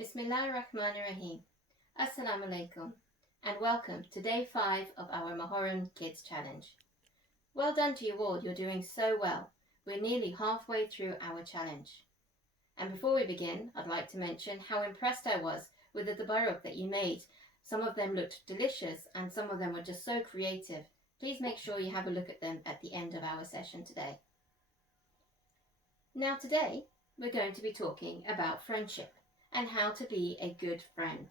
Bismillahirrahmanirrahim. Assalamu alaikum and welcome to day 5 of our Muharram Kids Challenge. Well done to you all, you're doing so well. We're nearly halfway through our challenge. And before we begin, I'd like to mention how impressed I was with the tabarruk that you made. Some of them looked delicious and some of them were just so creative. Please make sure you have a look at them at the end of our session today. Now today, we're going to be talking about friendship and how to be a good friend.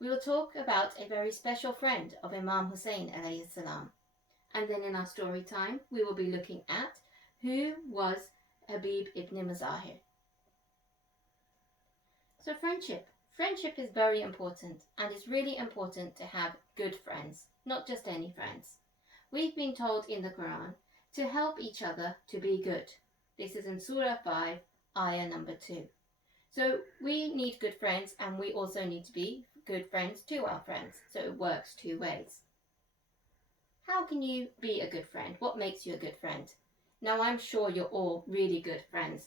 We will talk about a very special friend of Imam Hussein alayhi salam. And then in our story time, we will be looking at who was Habib ibn Mazahir. So friendship. Friendship is very important, and it's really important to have good friends, not just any friends. We've been told in the Quran to help each other to be good. This is in Surah 5, Ayah number 2. So we need good friends, and we also need to be good friends to our friends. So it works two ways. How can you be a good friend? What makes you a good friend? Now I'm sure you're all really good friends.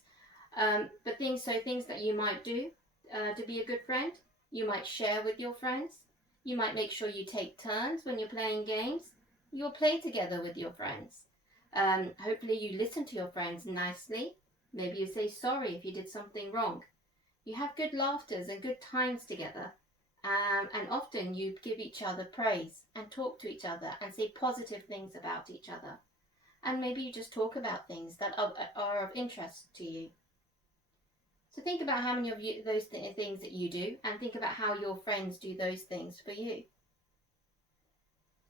But things that you might do to be a good friend, you might share with your friends. You might make sure you take turns when you're playing games. You'll play together with your friends. Hopefully you listen to your friends nicely. Maybe you say sorry if you did something wrong. You have good laughters and good times together. And often you give each other praise and talk to each other and say positive things about each other. And maybe you just talk about things that are of interest to you. So think about how many of those things that you do, and think about how your friends do those things for you.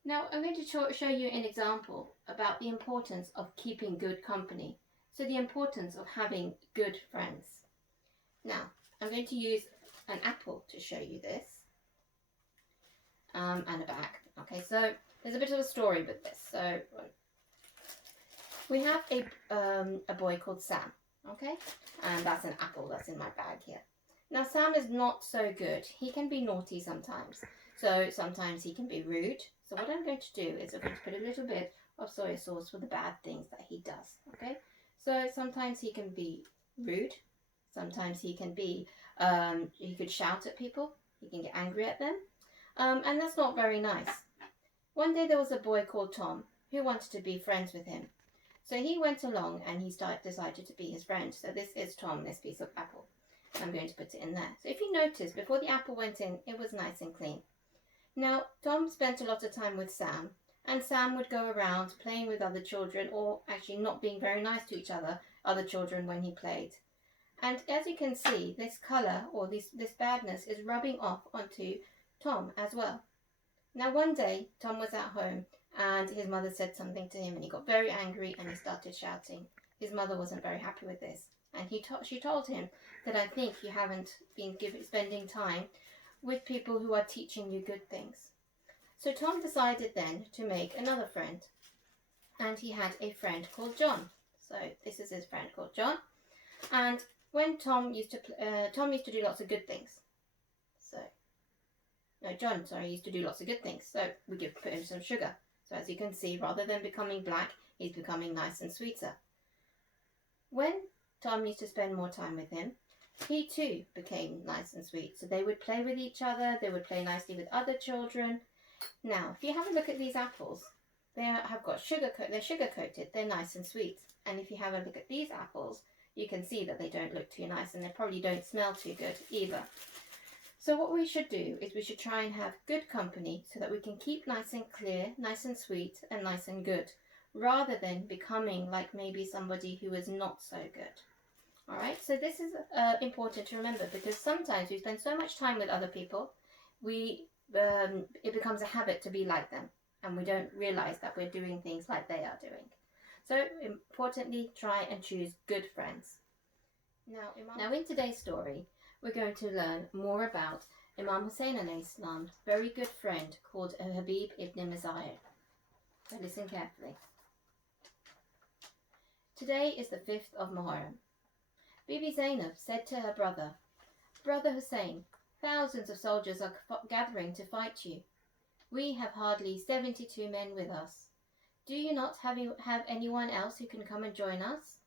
Now I'm going to show you an example about the importance of keeping good company. So the importance of having good friends. Now I'm going to use an apple to show you this. And a bag. Okay, so there's a bit of a story with this. So we have a boy called Sam. Okay, and that's an apple that's in my bag here. Now Sam is not so good. He can be naughty sometimes. So sometimes he can be rude. So what I'm going to do is I'm going to put a little bit of soy sauce for the bad things that he does. Okay, so sometimes he can be rude. Sometimes he can be, he could shout at people. He can get angry at them. And that's not very nice. One day there was a boy called Tom who wanted to be friends with him. So he went along and he decided to be his friend. So this is Tom, this piece of apple. I'm going to put it in there. So if you notice, before the apple went in, it was nice and clean. Now, Tom spent a lot of time with Sam, and Sam would go around playing with other children, or actually not being very nice to each other children when he played. And as you can see, this colour or this badness is rubbing off onto Tom as well. Now one day, Tom was at home and his mother said something to him and he got very angry and he started shouting. His mother wasn't very happy with this, and she told him that I think you haven't been spending time with people who are teaching you good things. So Tom decided then to make another friend, and he had a friend called John. So this is his friend called John, and when Tom used to do lots of good things. John used to do lots of good things. So we put him some sugar. So as you can see, rather than becoming black, he's becoming nice and sweeter. When Tom used to spend more time with him, he too became nice and sweet. So they would play with each other. They would play nicely with other children. Now, if you have a look at these apples, they have got they're sugar coated. They're nice and sweet. And if you have a look at these apples, you can see that they don't look too nice and they probably don't smell too good either. So what we should do is we should try and have good company so that we can keep nice and clear, nice and sweet, and nice and good, rather than becoming like maybe somebody who is not so good. Alright, so this is important to remember, because sometimes we spend so much time with other people, it becomes a habit to be like them, and we don't realize that we're doing things like they are doing. So importantly, try and choose good friends. Now in today's story, we're going to learn more about Imam Hussein alayhi salam's very good friend called Habib ibn Mazahir. So listen carefully. Today is the 5th of Muharram. Bibi Zainab said to her brother, "Brother Hussein, thousands of soldiers are gathering to fight you. We have hardly 72 men with us. Do you not have anyone else who can come and join us?"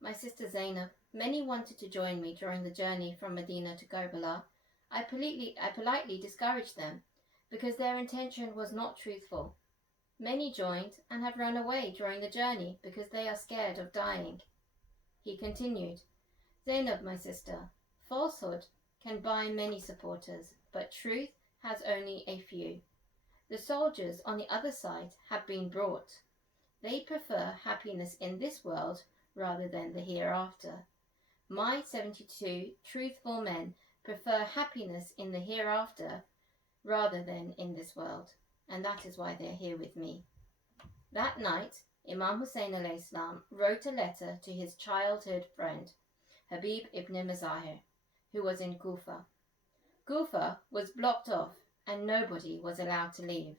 "My sister Zainab," Many wanted to join me during the journey from Medina to Karbala. I politely discouraged them because their intention was not truthful. Many joined and have run away during the journey because they are scared of dying. He continued, Zainab, my sister, falsehood can buy many supporters, but truth has only a few. The soldiers on the other side have been brought. They prefer happiness in this world rather than the hereafter. My 72 truthful men prefer happiness in the hereafter rather than in this world, and that is why they're here with me. That night, Imam Hussein alayhi salam wrote a letter to his childhood friend, Habib ibn Mazahir, who was in Kufa. Kufa was blocked off and nobody was allowed to leave.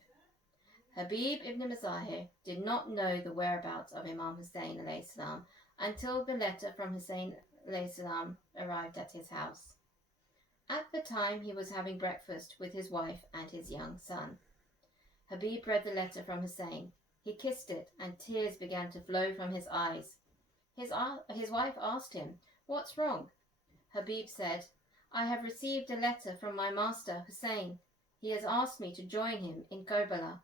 Habib ibn Mazahir did not know the whereabouts of Imam Hussein alayhi salam until the letter from Hussein alayhi salam arrived at his house. At the time he was having breakfast with his wife and his young son. Habib read the letter from Hussein. He kissed it and tears began to flow from his eyes. His wife asked him, "What's wrong?" Habib said, "I have received a letter from my master Hussein. He has asked me to join him in Karbala.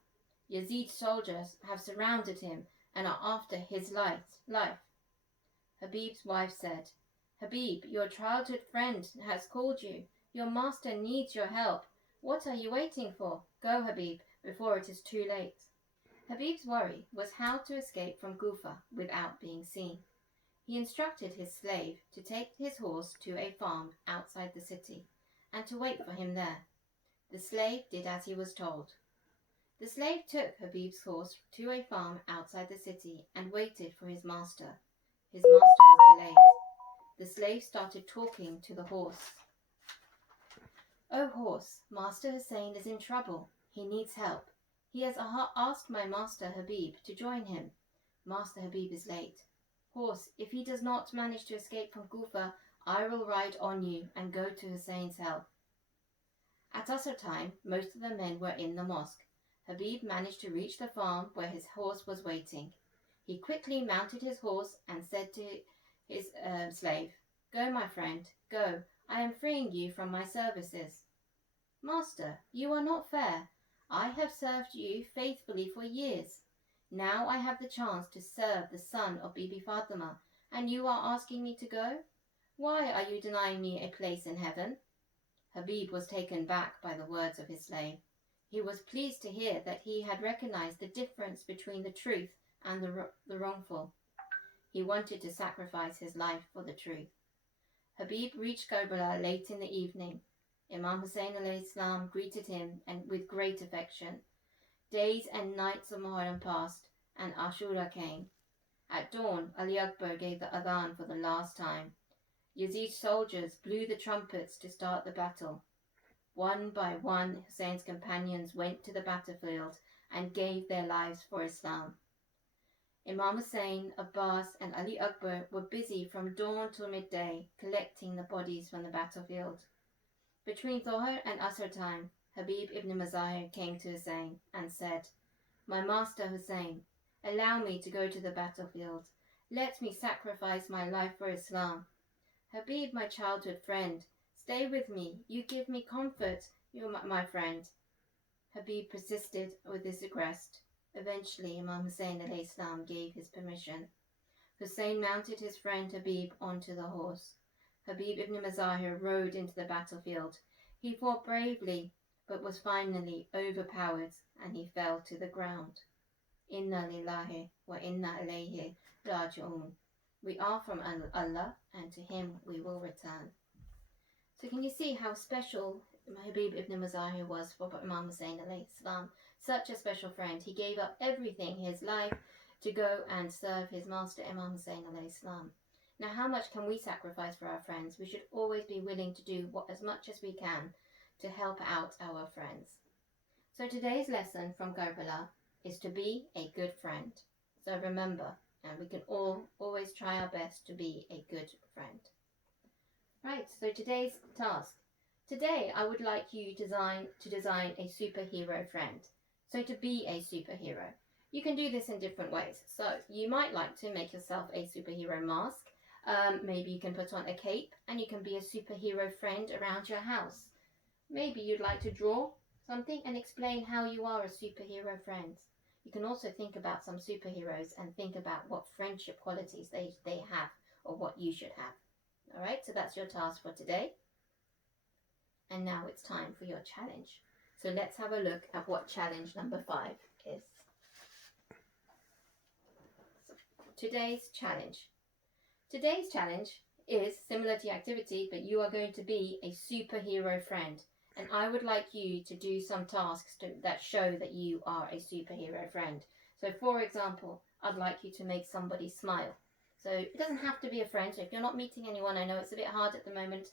Yazid's soldiers have surrounded him and are after his life. Habib's wife said, "Habib, your childhood friend has called you. Your master needs your help. What are you waiting for? Go, Habib, before it is too late." Habib's worry was how to escape from Kufa without being seen. He instructed his slave to take his horse to a farm outside the city and to wait for him there. The slave did as he was told. The slave took Habib's horse to a farm outside the city and waited for his master. His master was delayed. The slave started talking to the horse. "Oh horse, Master Hussein is in trouble. He needs help. He has asked my master Habib to join him. Master Habib is late. Horse, if he does not manage to escape from Kufa, I will ride on you and go to Hussein's help." At Asr time, most of the men were in the mosque. Habib managed to reach the farm where his horse was waiting. He quickly mounted his horse and said to his slave, "Go, my friend, go. I am freeing you from my services." "Master, you are not fair. I have served you faithfully for years. Now I have the chance to serve the son of Bibi Fatima, and you are asking me to go? Why are you denying me a place in heaven?" Habib was taken back by the words of his slave. He was pleased to hear that he had recognized the difference between the truth and the wrongful. He wanted to sacrifice his life for the truth. Habib reached Karbala late in the evening. Imam Hussein alayhi salam greeted him and with great affection. Days and nights of Muharram passed, and Ashura came. At dawn, Ali Akbar gave the adhan for the last time. Yazid's soldiers blew the trumpets to start the battle. One by one, Hussein's companions went to the battlefield and gave their lives for Islam. Imam Hussein, Abbas, and Ali Akbar were busy from dawn till midday collecting the bodies from the battlefield. Between Dhuhr and Asr time, Habib ibn Mazahir came to Hussein and said, "My master Hussein, allow me to go to the battlefield. Let me sacrifice my life for Islam." "Habib, my childhood friend, stay with me. You give me comfort. You're my friend." Habib persisted with his request. Eventually, Imam Hussein alayhi salam gave his permission. Hussein mounted his friend Habib onto the horse. Habib ibn Mazahir rode into the battlefield. He fought bravely, but was finally overpowered and he fell to the ground. Inna lillahi wa inna ilayhi raji'un. We are from Allah and to him we will return. So can you see how special Habib ibn Mazahir was for Imam Hussein alayhi salam? Such a special friend. He gave up everything, his life, to go and serve his master Imam Hussein alayhi salam. Now how much can we sacrifice for our friends? We should always be willing to do as much as we can to help out our friends. So today's lesson from Karbala is to be a good friend. So remember, and we can all always try our best to be a good friend. Right, so today's task. Today I would like you to design a superhero friend. So to be a superhero. You can do this in different ways. So you might like to make yourself a superhero mask. Maybe you can put on a cape and you can be a superhero friend around your house. Maybe you'd like to draw something and explain how you are a superhero friend. You can also think about some superheroes and think about what friendship qualities they have or what you should have. Alright, so that's your task for today. And now it's time for your challenge. So let's have a look at what challenge number 5 is. So today's challenge. Today's challenge is similar to the activity, but you are going to be a superhero friend. And I would like you to do some tasks that show that you are a superhero friend. So for example, I'd like you to make somebody smile. So it doesn't have to be a friend. So if you're not meeting anyone, I know it's a bit hard at the moment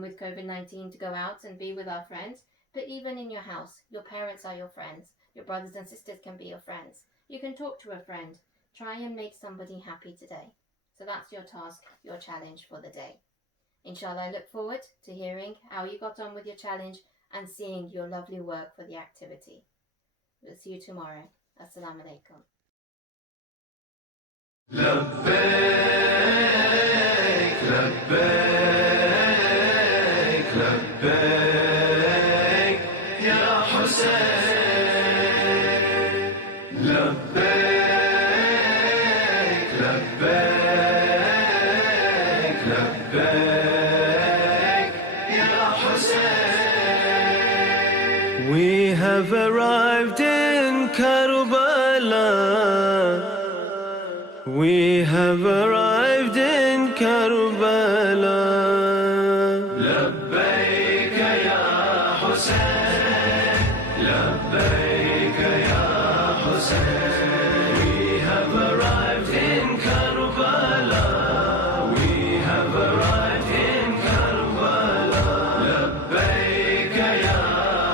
with COVID-19 to go out and be with our friends. But even in your house, your parents are your friends. Your brothers and sisters can be your friends. You can talk to a friend. Try and make somebody happy today. So that's your task, your challenge for the day. Inshallah, I look forward to hearing how you got on with your challenge and seeing your lovely work for the activity. We'll see you tomorrow. Assalamu alaikum. لبيك لبيك لبيك يا حسين لبيك لبيك لبيك يا حسين. We have arrived in Karbala. We have arrived in Karbala. لبيك يا حسين لبيك يا حسين. We have arrived in Karbala. We have arrived in Karbala. لبيك يا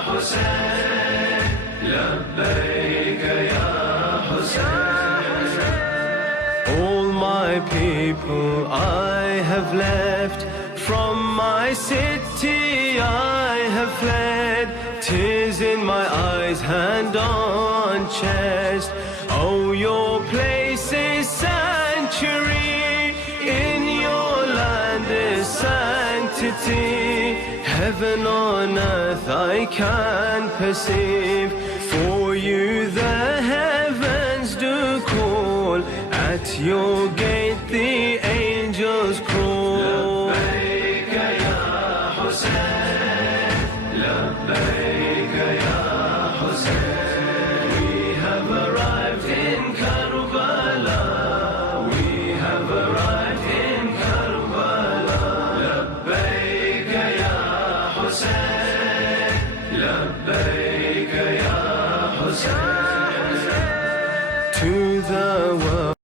حسين لبيك يا حسين. All my people I have left, from my city I have fled. Tears in my eyes, hand on chest. Oh, your place is sanctuary, in your land is sanctity. Heaven on earth I can perceive, for you the heavens do call. At your gate the angels crawl. لبيك يا حسين لبيك يا حسين. We have arrived in Karbala. We have arrived in Karbala. لبيك يا حسين لبيك يا حسين. To the world